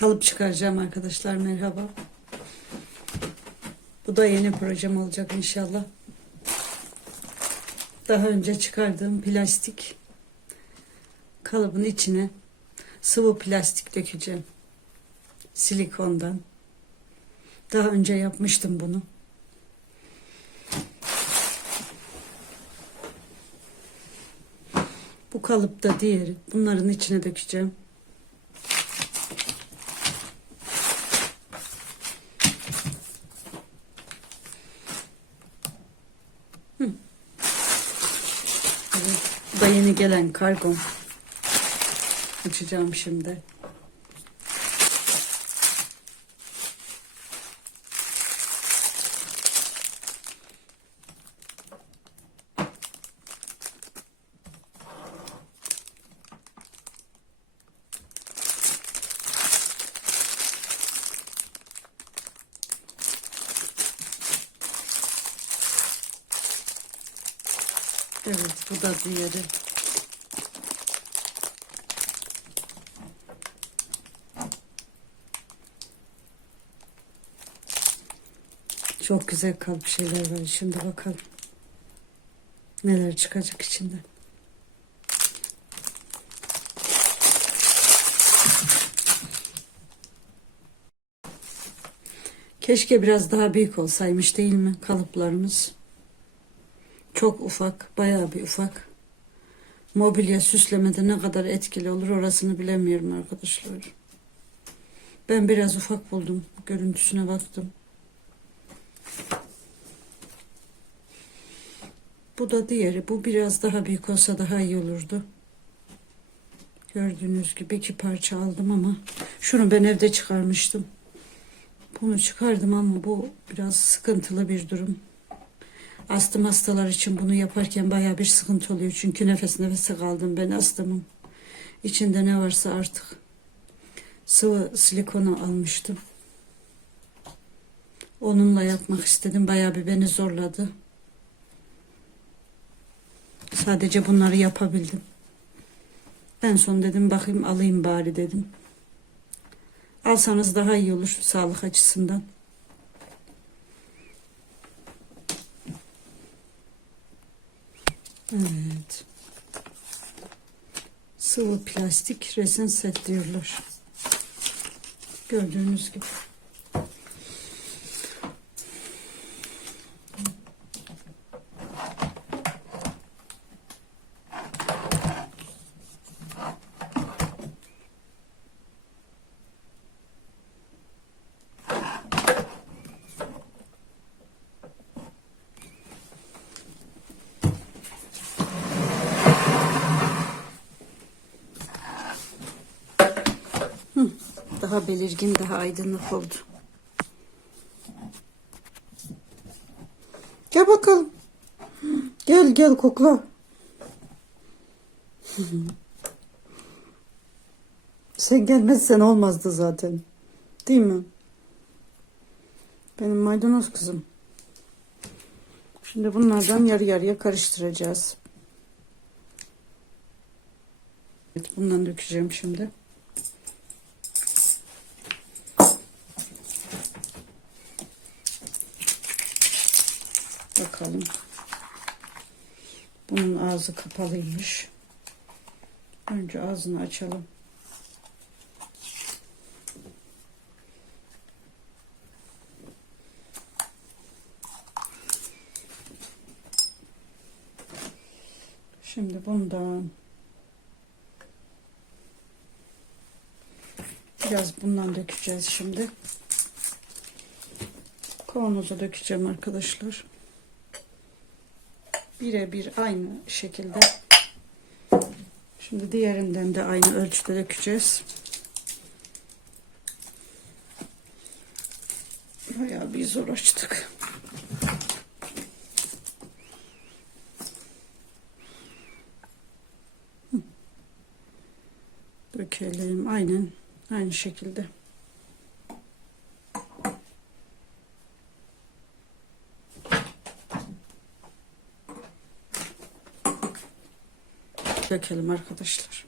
Kalıp çıkaracağım arkadaşlar, merhaba. Bu da yeni projem olacak inşallah. Daha önce çıkardığım plastik kalıbın içine sıvı plastik dökeceğim. Silikondan. Daha önce yapmıştım bunu. Bu kalıpta diğeri. Bunların içine dökeceğim. Evet, bu da yeni gelen kargom. Açacağım şimdi. Evet, bu da diğeri. Çok güzel kalıp şeyler var. Şimdi bakalım neler çıkacak içinden. Keşke biraz daha büyük olsaymış, değil mi kalıplarımız? Çok ufak, bayağı bir ufak. Mobilya süslemede ne kadar etkili olur orasını bilemiyorum arkadaşlar. Ben biraz ufak buldum. Görüntüsüne baktım. Bu da diğeri. Bu biraz daha büyük olsa daha iyi olurdu. Gördüğünüz gibi 2 parça aldım ama şunu ben evde çıkarmıştım. Bunu çıkardım ama bu biraz sıkıntılı bir durum. Astım hastalar için bunu yaparken bayağı bir sıkıntı oluyor. Çünkü nefese kaldım ben astımım. İçinde ne varsa artık. Sıvı silikonu almıştım. Onunla yapmak istedim. Bayağı bir beni zorladı. Sadece bunları yapabildim. En son dedim bakayım alayım bari dedim. Alsanız daha iyi olur sağlık açısından. Evet. Sıvı plastik resin set diyorlar. Gördüğünüz gibi. Daha belirgin, daha aydınlık oldu. Gel bakalım. Gel gel kokla. Sen gelmezsen olmazdı zaten. Değil mi? Benim maydanoz kızım. Şimdi bunlardan yarı yarıya karıştıracağız. Evet, bundan dökeceğim şimdi. Bakalım. Bunun ağzı kapalıymış. Önce ağzını açalım. Şimdi bundan biraz bundan dökeceğiz şimdi. Kavanoza dökeceğim arkadaşlar. Birebir aynı şekilde. Şimdi diğerinden de aynı ölçüde dökeceğiz. Bayağı bir zor açtık. Dökelim aynen aynı şekilde. Dökelim arkadaşlar.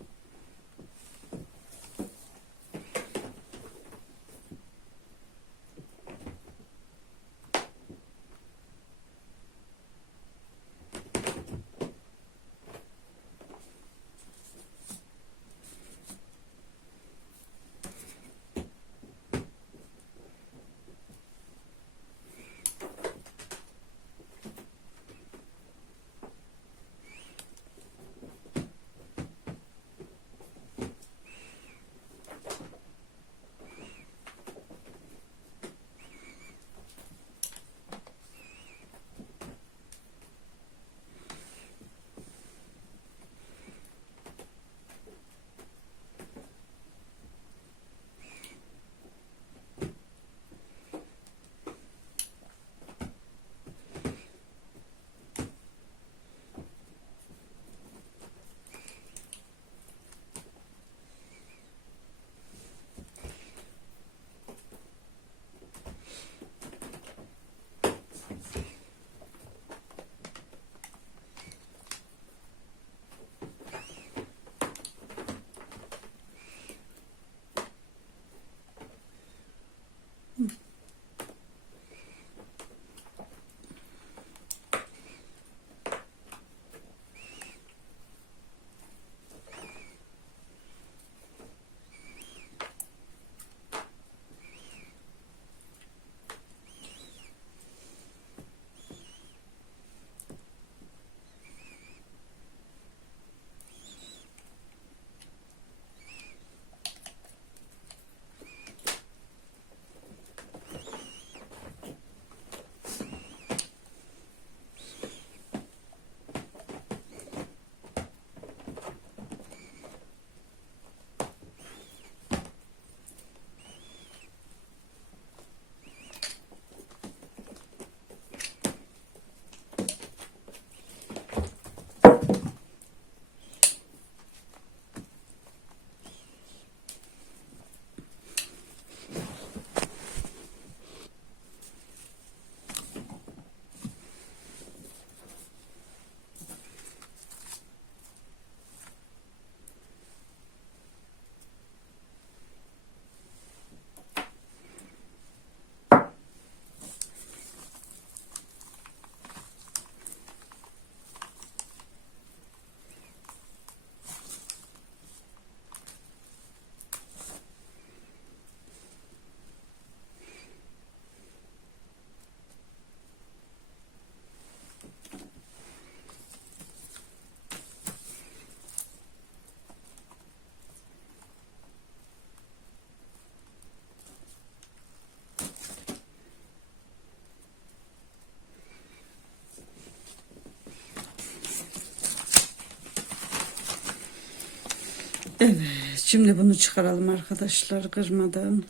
Evet, şimdi bunu çıkaralım arkadaşlar kırmadan.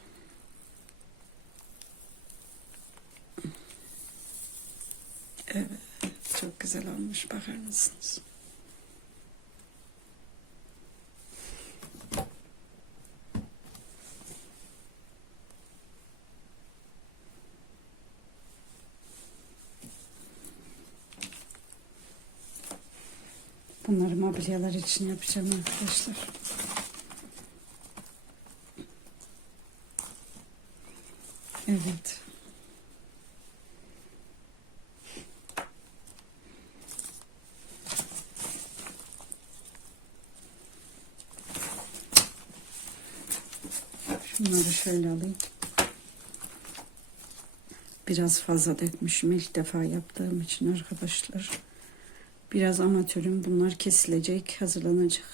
Evet, çok güzel olmuş, bakar mısınız? Bunları mobilyalar için yapacağım arkadaşlar. Evet. Şunları şöyle alayım. Biraz fazla dökmüşüm ilk defa yaptığım için arkadaşlar. Biraz amatörüm. Bunlar kesilecek, hazırlanacak.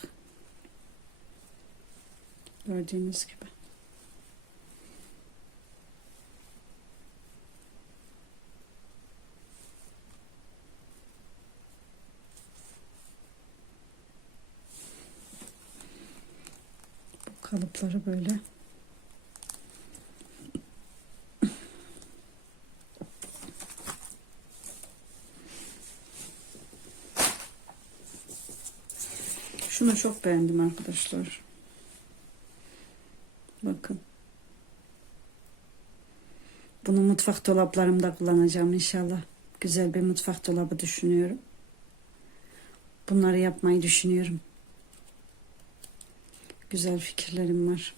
Gördüğünüz gibi. Bu kalıpları böyle şunu çok beğendim arkadaşlar. Bakın. Bunu mutfak dolaplarımda kullanacağım inşallah. Güzel bir mutfak dolabı düşünüyorum. Bunları yapmayı düşünüyorum. Güzel fikirlerim var.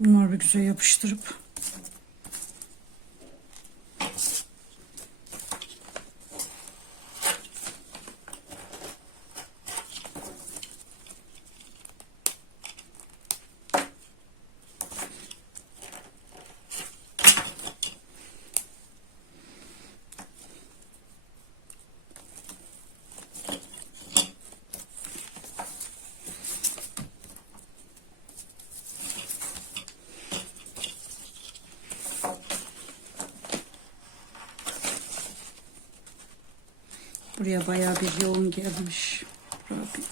Bunları bir güzel yapıştırıp buraya bayağı bir yoğun gelmiş. Buraya bir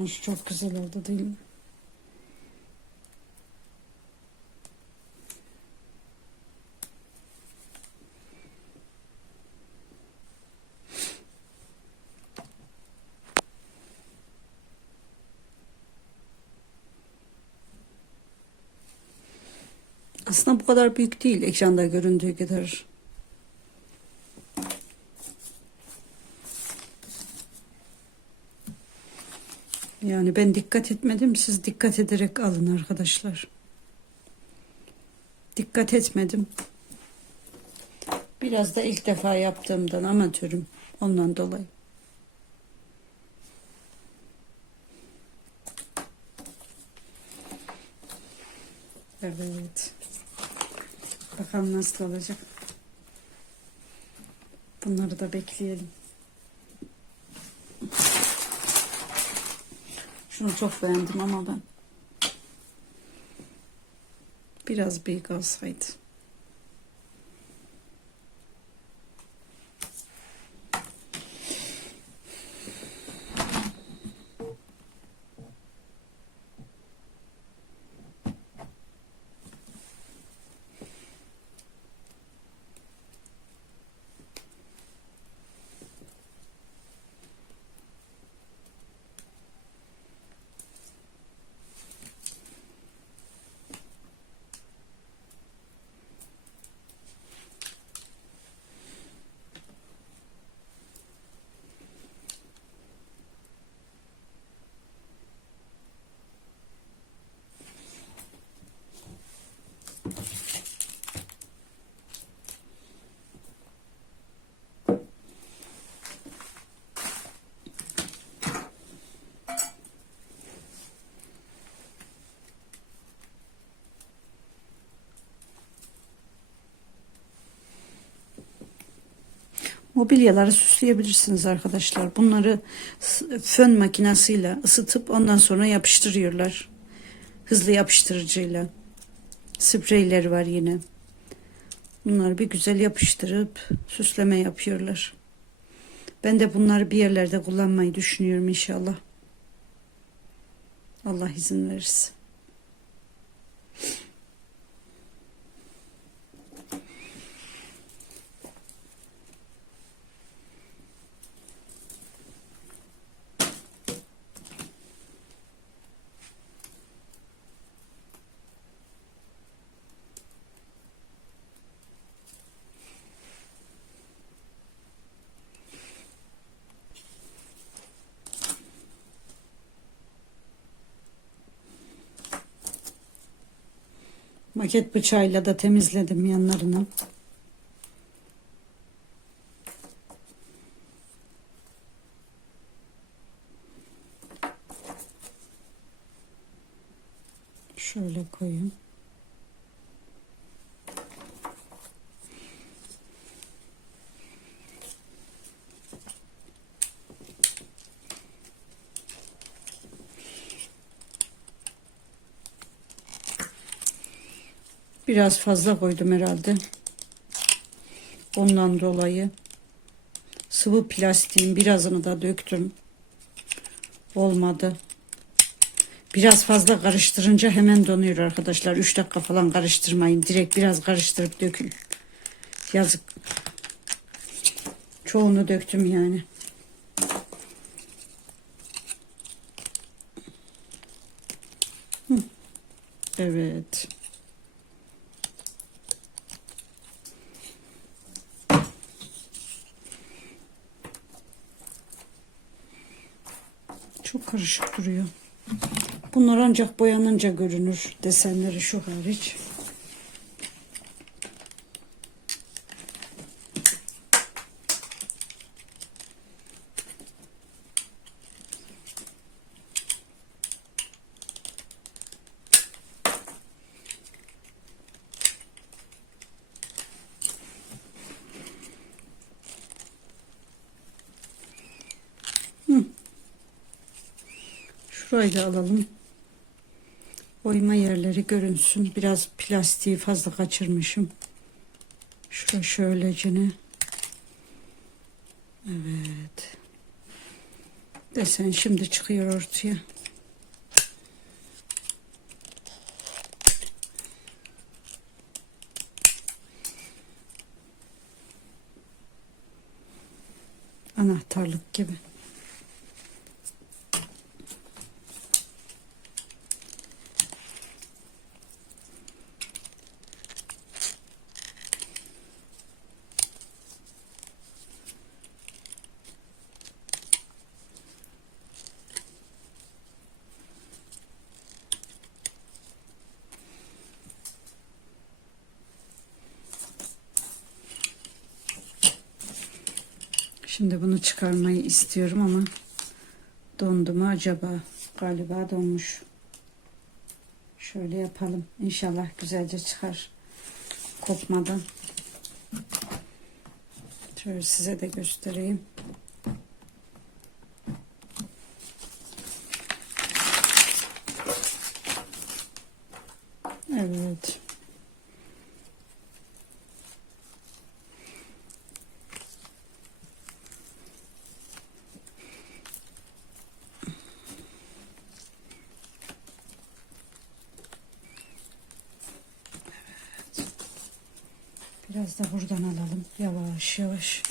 Kapanış çok güzel oldu değil mi? Aslında bu kadar büyük değil, ekranda göründüğü kadar. Yani ben dikkat etmedim, siz dikkat ederek alın arkadaşlar. Dikkat etmedim. Biraz da ilk defa yaptığımdan amatörüm, ondan dolayı. Evet. Bakalım nasıl olacak. Bunları da bekleyelim. Şunu çok beğendim ama ben biraz büyük olsaydı. Mobilyaları süsleyebilirsiniz arkadaşlar. Bunları fön makinesiyle ısıtıp ondan sonra yapıştırıyorlar. Hızlı yapıştırıcıyla. Spreyleri var yine. Bunları bir güzel yapıştırıp süsleme yapıyorlar. Ben de bunları bir yerlerde kullanmayı düşünüyorum inşallah. Allah izin verirse. Maket bıçağıyla da temizledim yanlarını. Şöyle koyayım. Biraz fazla koydum herhalde. Ondan dolayı sıvı plastiğin birazını da döktüm. Olmadı. Biraz fazla karıştırınca hemen donuyor arkadaşlar. 3 dakika falan karıştırmayın. Direkt biraz karıştırıp dökün. Yazık. Çoğunu döktüm yani. Evet. Çok karışık duruyor. Bunlar ancak boyanınca görünür. Desenleri şu hariç. Şurayı da alalım. Oyma yerleri görünsün. Biraz plastiği fazla kaçırmışım. Şurada şöylecene. Evet. Desen şimdi çıkıyor ortaya. Anahtarlık gibi. Şimdi bunu çıkarmayı istiyorum ama dondu mu acaba? Galiba donmuş. Şöyle yapalım. İnşallah güzelce çıkar. Kopmadan. Şöyle size de göstereyim. Evet. Biraz da buradan alalım. Yavaş yavaş.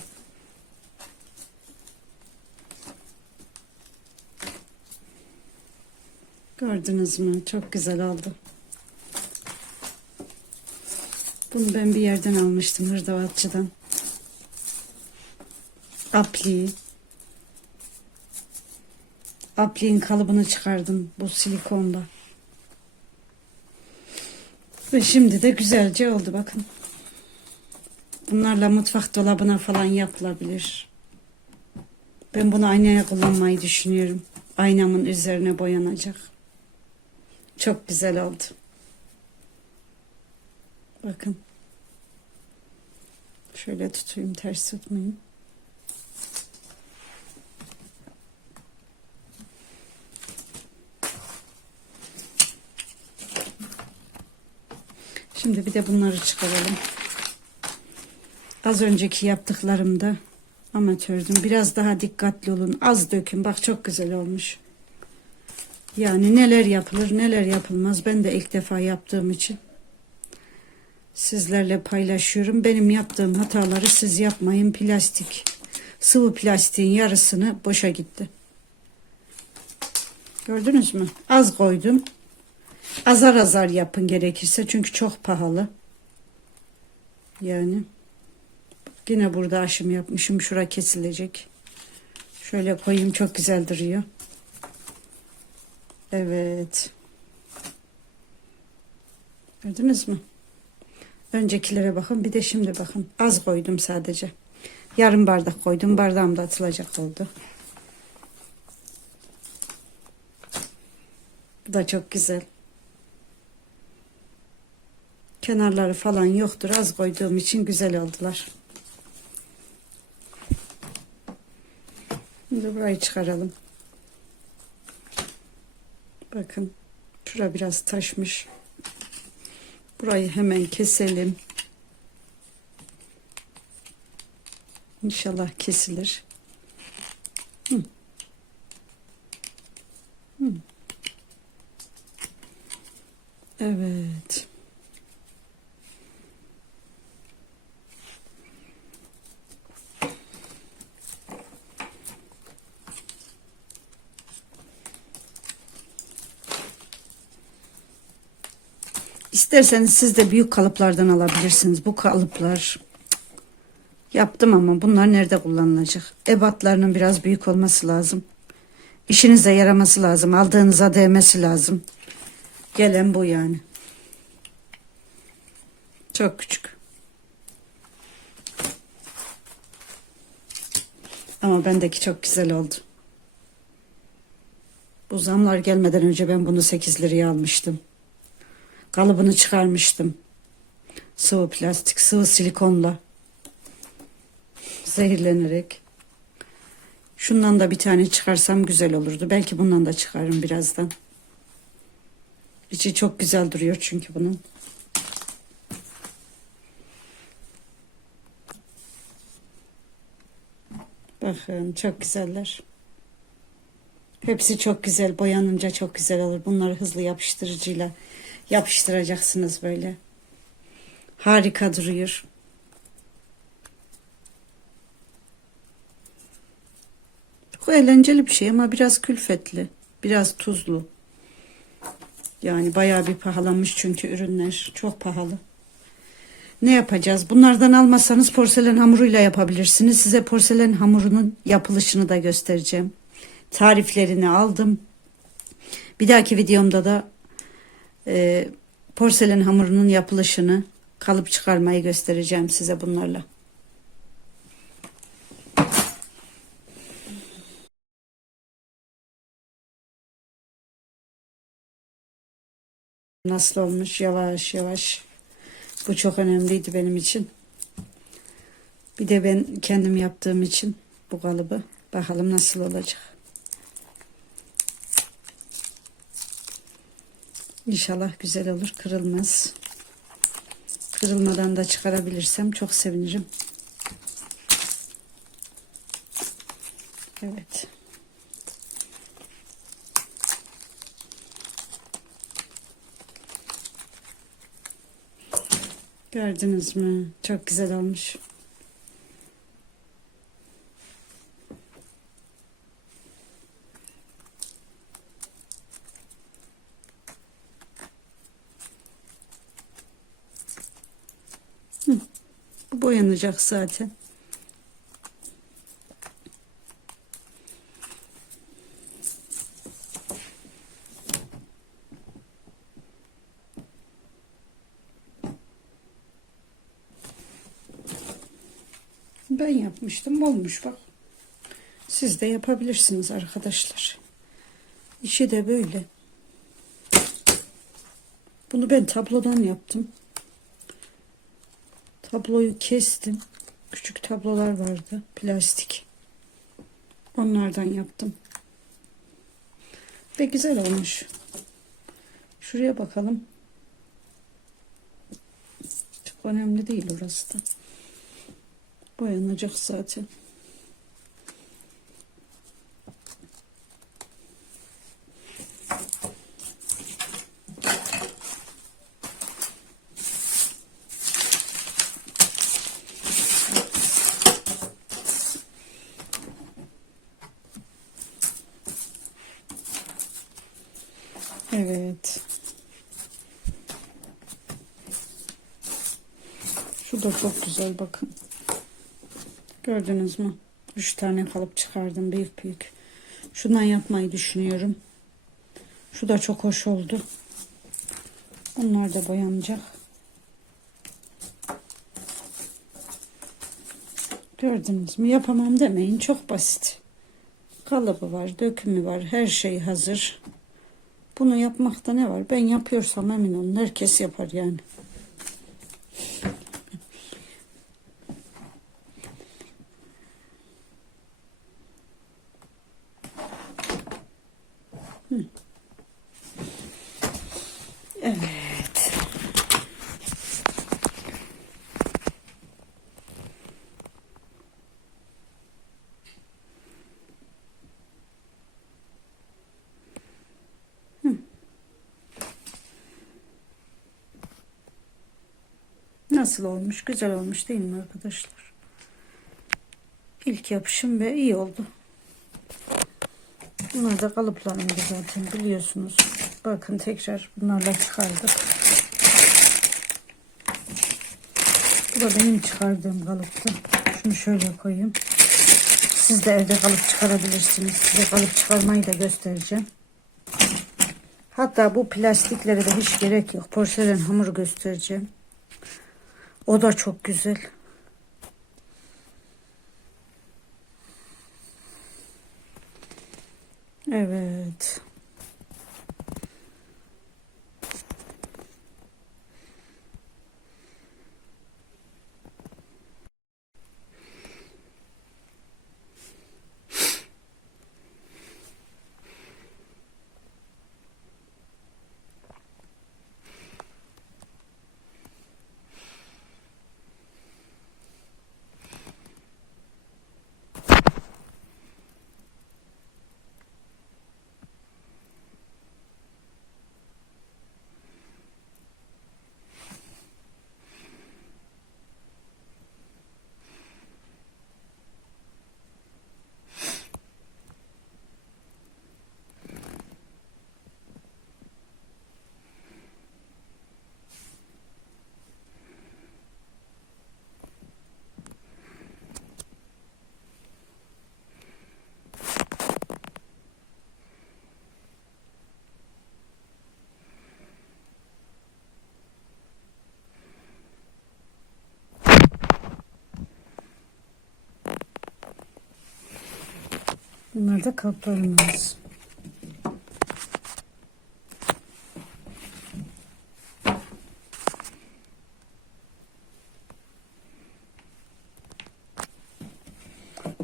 Gördünüz mü? Çok güzel oldu. Bunu ben bir yerden almıştım. Hırdavatçıdan. Apli. Apliğin kalıbını çıkardım. Bu silikonla. Ve şimdi de güzelce oldu bakın. Bunlarla mutfak dolabına falan yapılabilir. Ben bunu aynaya kullanmayı düşünüyorum. Aynamın üzerine boyanacak. Çok güzel oldu. Bakın. Şöyle tutayım, ters tutmayayım. Şimdi bir de bunları çıkaralım. Az önceki yaptıklarımda amatördüm. Biraz daha dikkatli olun. Az dökün. Bak çok güzel olmuş. Yani neler yapılır neler yapılmaz. Ben de ilk defa yaptığım için sizlerle paylaşıyorum. Benim yaptığım hataları siz yapmayın. Plastik, sıvı plastiğin yarısını boşa gitti. Gördünüz mü? Az koydum. Azar azar yapın gerekirse. Çünkü çok pahalı. Yani. Yine burada aşım yapmışım. Şura kesilecek. Şöyle koyayım. Çok güzel duruyor. Evet. Gördünüz mü? Öncekilere bakın. Bir de şimdi bakın. Az koydum sadece. Yarım bardak koydum. Bardağım da atılacak oldu. Bu da çok güzel. Kenarları falan yoktur. Az koyduğum için güzel oldular. Şimdi burayı çıkaralım. Bakın. Şura biraz taşmış. Burayı hemen keselim. İnşallah kesilir. Hı. Hı. Evet. İsterseniz siz de büyük kalıplardan alabilirsiniz. Bu kalıplar yaptım ama bunlar nerede kullanılacak? Ebatlarının biraz büyük olması lazım. İşinize yaraması lazım. Aldığınıza değmesi lazım. Gelen bu yani. Çok küçük. Ama bendeki çok güzel oldu. Bu zamlar gelmeden önce ben bunu 8 liraya almıştım. Kalıbını çıkarmıştım. Sıvı plastik, sıvı silikonla. Zehirlenerek. Şundan da bir tane çıkarsam güzel olurdu. Belki bundan da çıkarım birazdan. İçi çok güzel duruyor çünkü bunun. Bakın çok güzeller. Hepsi çok güzel. Boyanınca çok güzel olur. Bunları hızlı yapıştırıcıyla yapıştıracaksınız böyle. Harika duruyor. Çok eğlenceli bir şey ama biraz külfetli. Biraz tuzlu. Yani bayağı bir pahalanmış çünkü ürünler çok pahalı. Ne yapacağız? Bunlardan almazsanız porselen hamuruyla yapabilirsiniz. Size porselen hamurunun yapılışını da göstereceğim. Tariflerini aldım. Bir dahaki videomda da porselen hamurunun yapılışını, kalıp çıkarmayı göstereceğim size bunlarla. Nasıl olmuş? Yavaş yavaş. Bu çok önemliydi benim için. Bir de ben kendim yaptığım için bu kalıbı. Bakalım nasıl olacak. İnşallah güzel olur. Kırılmaz. Kırılmadan da çıkarabilirsem çok sevinirim. Evet. Gördünüz mü? Çok güzel olmuş. Bu boyanacak zaten. Ben yapmıştım. Olmuş bak. Siz de yapabilirsiniz arkadaşlar. İşi de böyle. Bunu ben tablodan yaptım. Tabloyu kestim. Küçük tablolar vardı. Plastik. Onlardan yaptım. Ve güzel olmuş. Şuraya bakalım. Çok önemli değil orası da. Boyanacak zaten. Evet. Şu da çok güzel bakın. Gördünüz mü? 3 tane kalıp çıkardım büyük büyük. Şundan yapmayı düşünüyorum. Şu da çok hoş oldu. Onlar da boyanacak. Gördünüz mü? Yapamam demeyin. Çok basit. Kalıbı var, dökümü var. Her şey hazır. Bunu yapmakta ne var? Ben yapıyorsam emin olun herkes yapar yani. Evet. Nasıl olmuş? Güzel olmuş değil mi arkadaşlar? İlk yapışım ve iyi oldu. Bunlar da kalıplarımdı zaten biliyorsunuz. Bakın tekrar bunlarla çıkardık. Bu da benim çıkardığım kalıptı. Şunu şöyle koyayım. Siz de evde kalıp çıkarabilirsiniz. Size kalıp çıkarmayı da göstereceğim. Hatta bu plastiklere de hiç gerek yok. Porselen hamur göstereceğim. O da çok güzel. Evet. Bunlar da kaplarımız.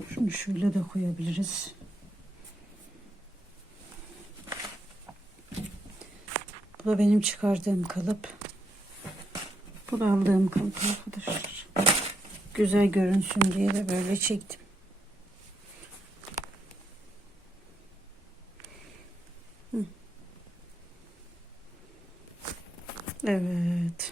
Şunu şöyle de koyabiliriz. Bu da benim çıkardığım kalıp. Bu da aldığım kalıp arkadaşlar. Güzel görünsün diye de böyle çektim. Evet.